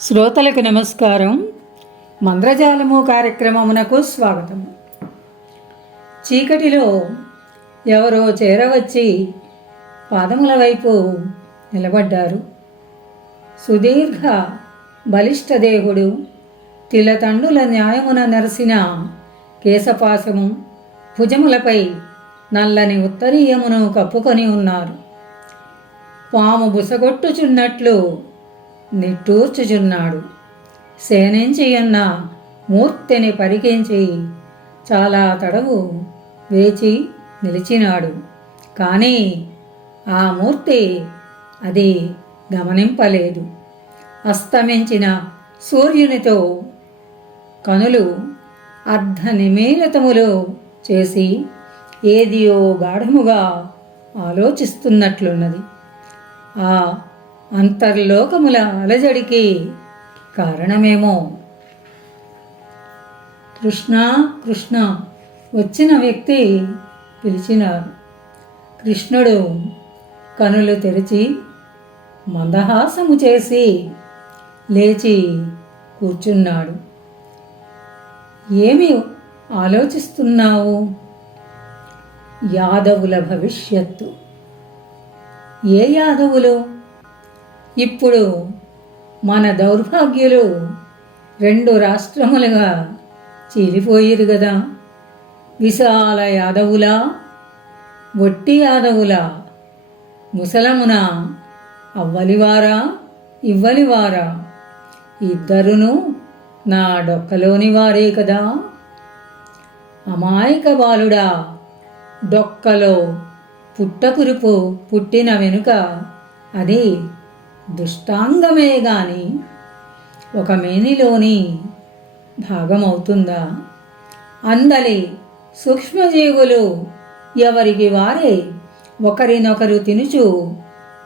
శ్రోతలకు నమస్కారం. మంత్రజాలము కార్యక్రమమునకు స్వాగతం. చీకటిలో ఎవరో చేరవచ్చి పాదముల వైపు నిలబడ్డారు. సుదీర్ఘ బలిష్టదేహుడు, తిలతండుల న్యాయమున నరసిన కేశపాశము, భుజములపై నల్లని ఉత్తరీయమును కప్పుకొని ఉన్నారు. పాము బుసగొట్టుచున్నట్లు నిట్టూర్చుచున్నాడు. సేనించియున్న మూర్తిని పరికించి చాలా తడవు వేచి నిలిచినాడు. కానీ ఆ మూర్తి అది గమనింపలేదు. అస్తమించిన సూర్యునితో కనులు అర్ధనిమీలితములు చేసి ఏదియో గాఢముగా ఆలోచిస్తున్నట్లున్నది. ఆ అంతర్లోకముల అలజడికి కారణమేమో. కృష్ణ కృష్ణ వచ్చిన వ్యక్తి పిలిచినారు. కృష్ణుడు కనులు తెరిచి మందహాసము చేసి లేచి కూర్చున్నాడు. ఏమి ఆలోచిస్తున్నావు? యాదవుల భవిష్యత్తు. ఏ యాదవులు? ఇప్పుడు మన దౌర్భాగ్యులు 2 రాష్ట్రములుగా చీలిపోయిరు గదా. విశాల యాదవులా, ఒట్టి యాదవులా, ముసలమున అవ్వలివారా ఇవ్వలివారా, ఇద్దరును నా డొక్కలోని వారే కదా. అమాయక బాలుడా, డొక్కలో పుట్టకురుపు పుట్టిన వెనుక అది దుష్టాంగమే గాని ఒక మేనిలోని భాగమవుతుందా? అందలి సూక్ష్మజీవులు ఎవరికి వారే ఒకరినొకరు తినుచు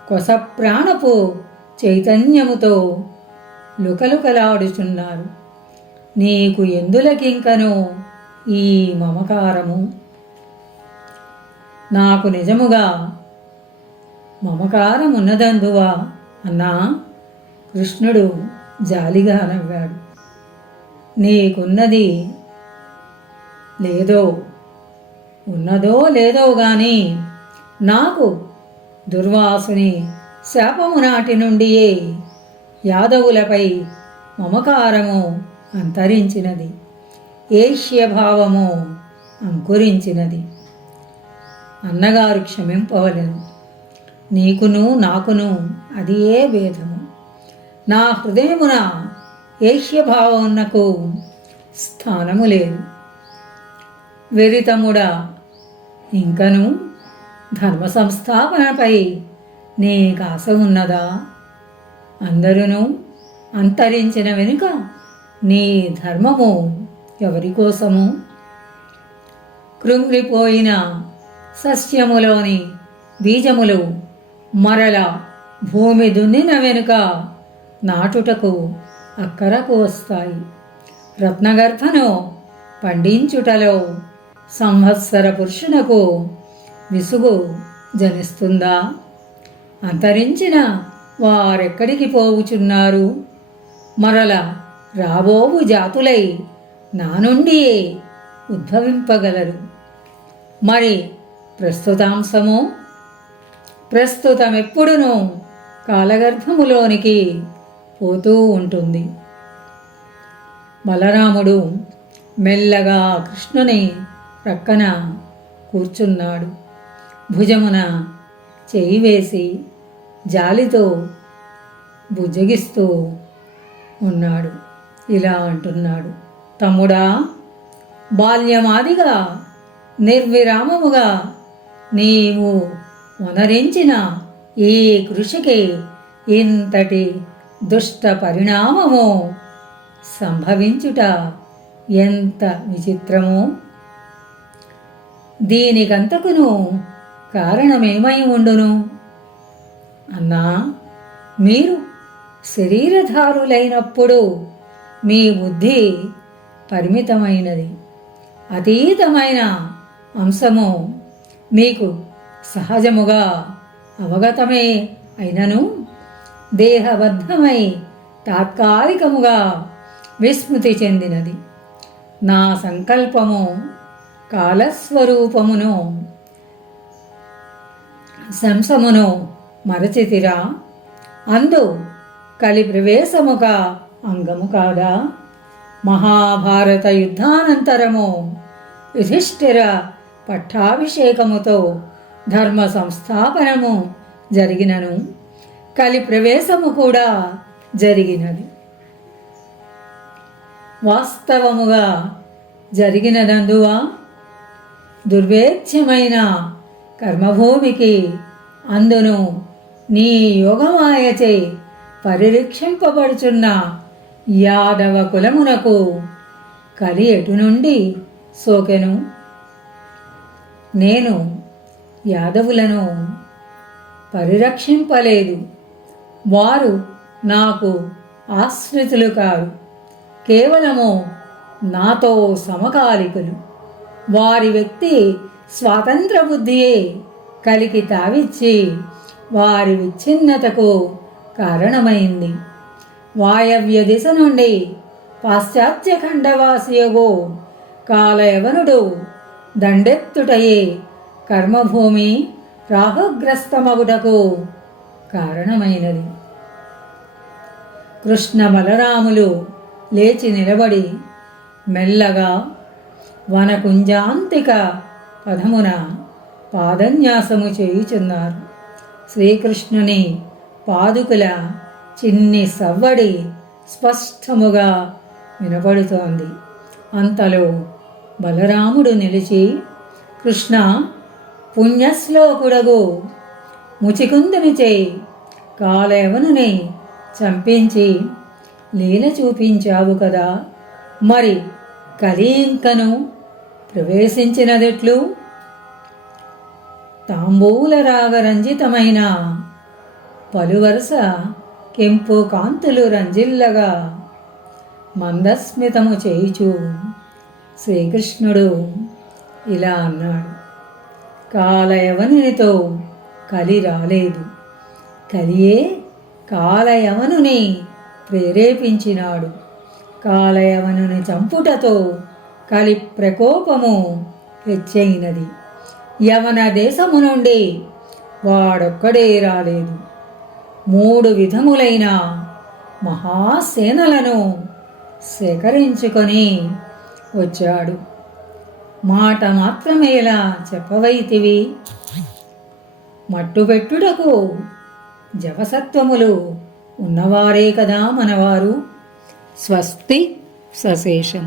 కొస ప్రాణపు చైతన్యముతో లుకలుకలాడుచున్నారు. నీకు ఎందులకింకనో ఈ మమకారము? నాకు నిజముగా మమకారమున్నదందువా అన్నా? కృష్ణుడు జాలిగా నవ్వాడు. నీకున్నది లేదో, ఉన్నదో లేదో గాని నాకు దుర్వాసుని శాపము నాటి నుండియే యాదవులపై మమకారము అంతరించినది, ఏష్యభావము అంకురించినది. అన్నగారు క్షమింపవలెను. నీకును నాకును అది ఏ భేదము. నా హృదయమున ఏష్యభావమునకు స్థానము లేదు. వెరితముడా, ఇంకను ధర్మ సంస్థాపనపై నీకాశ ఉన్నదా? అందరూ అంతరించిన వెనుక నీ ధర్మము ఎవరి కోసము? కృంగిపోయిన సస్యములోని బీజములు మరల భూమి దున్నిన వెనుక నాటుటకు అక్కరకు వస్తాయి. రత్నగర్భను పండించుటలో సంవత్సర పురుషునకు విసుగు జనిస్తుందా? అంతరించిన వారెక్కడికి పోవుచున్నారు? మరల రాబోవు జాతులై నా నుండియే ఉద్భవింపగలరు. మరి ప్రస్తుతాంశము? ప్రస్తుతమెప్పుడునూ కాలగర్భములోనికి పోతూ ఉంటుంది. బలరాముడు మెల్లగా కృష్ణుని ప్రక్కన కూర్చున్నాడు. భుజమున చేయి వేసి జాలితో బుజ్జగిస్తూ ఉన్నాడు. ఇలా అంటున్నాడు. తమ్ముడా, బాల్యమాదిగా నిర్విరామముగా నీవు వనరించిన ఈ కృషికి ఇంతటి దుష్ట పరిణామము సంభవించుట ఎంత విచిత్రమో. దీనికంతకును కారణమేమై ఉండును? అన్నా, మీరు శరీరధారులైనప్పుడు మీ బుద్ధి పరిమితమైనది. అతీతమైన అంశము మీకు సహజముగా అవగతమే అయినను దేహబద్ధమై తాత్కాలికముగా విస్మృతి చెందినది. నా సంకల్పము కాలస్వరూపమును శంసమును మరచితిరా, అందు కలి ప్రవేశముక అంగము కాదా? మహాభారత యుద్ధానంతరము యుధిష్ఠిర పట్టాభిషేకముతో ధర్మ సంస్థాపనము జరిగినను కలి ప్రవేశము కూడా జరిగినది. వాస్తవముగా జరిగినదందువా దుర్వేచ్యమైన కర్మభూమికి అందును నీ యోగమాయచే పరిరక్షింపబడుచున్న యాదవ కులమునకు కలి ఎటు నుండి సోకెను? నేను యాదవులను పరిరక్షింపలేదు. వారు నాకు ఆశ్రితులు కారు, కేవలము నాతో సమకాలికులు. వారి వ్యక్తి స్వాతంత్ర బుద్ధియే కలికి తావిచ్చి వారి విచ్ఛిన్నతకు కారణమైంది. వాయవ్య దిశ నుండి పాశ్చాత్య ఖండవాసియగో కాలయవనుడు దండెత్తుటయే కర్మభూమి రాహుగ్రస్తమగుటకు కారణమైనది. కృష్ణ బలరాములు లేచి నిలబడి మెల్లగా వనకుంజాంతిక పదమున పాదన్యాసము చేయుచున్నారు. శ్రీకృష్ణుని పాదుకుల చిన్ని సవ్వడి స్పష్టముగా వినపడుతోంది. అంతలో బలరాముడు నిలిచి, కృష్ణ, పుణ్యశ్లోకుడగు ముచికుందునిచే కాలయవనుని చంపించి లీల చూపించావు కదా, మరి కలింకను ప్రవేశించినదెట్లు? తాంబూల రాగరంజితమైన పలువరుస కెంపు కాంతులు రంజిల్లగా మందస్మితము చేయుచు శ్రీకృష్ణుడు ఇలా అన్నాడు. కాలయవనునితో కలి రాలేదు, కలియే కాలయవనుని ప్రేరేపించినాడు. కాలయవనుని చంపుటతో కలి ప్రకోపము హెచ్చయినది. యవన దేశము నుండి వాడొక్కడే రాలేదు, 3 విధములైన మహాసేనలను సేకరించుకొని వచ్చాడు. మాట మాత్రమేలా చెప్పవైతివి? మట్టుపెట్టుటకు జవసత్వములు ఉన్నవారే కదా మనవారు. స్వస్తి సశేషం.